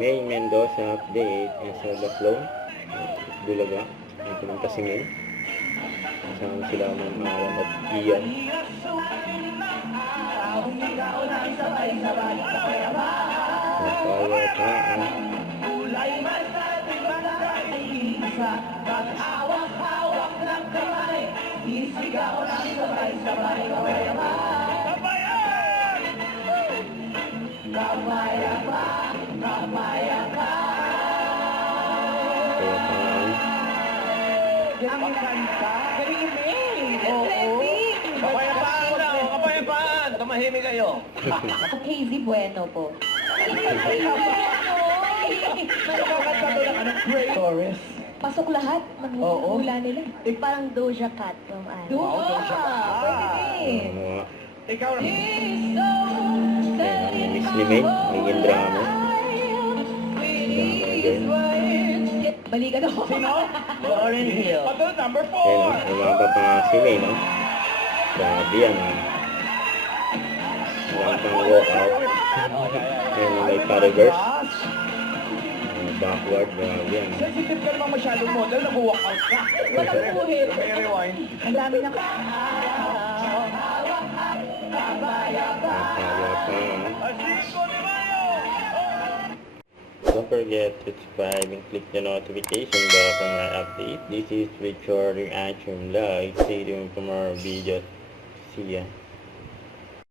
May Mendoza update sa The Flow, Bulaga, yung pumunta singin. Kasama sila Ma'am Alan at Ian. Kapayapaan. Hawak-hawak ng kamay, isigaw ng sabay-sabay, kabayan! Kapayapaan, Kapayapaan. ang kanta, galing. Oo. Kapayapaan na, kapayapaan! Tumahimik kayo. Hazy Bueno po. Nakakanta to ng ano, Great Chorus. Pasok lahat ng Oo. hula nila. Parang Doja Cat from ano. Doja Cat. Pwede din. Mga Ikaw na. miss ni May, magiging drama. Drama girl. Balikan ako. Sino? Lauren Hill. Pato, number Ayun, 4. umaba pa nga si May, no? Grabe yan, ha? Wala pang walkout. Ayun, may pa-reverse. Backward, grabe yan. Sensitive ka naman masyadong model, nag-walk out ka. Walang puhit. May rewind. Ang dami na Kapayapaan. Don't forget to subscribe and click the notification bell for my update. This is Richard Reaction Live. Stay tuned for more videos. See ya.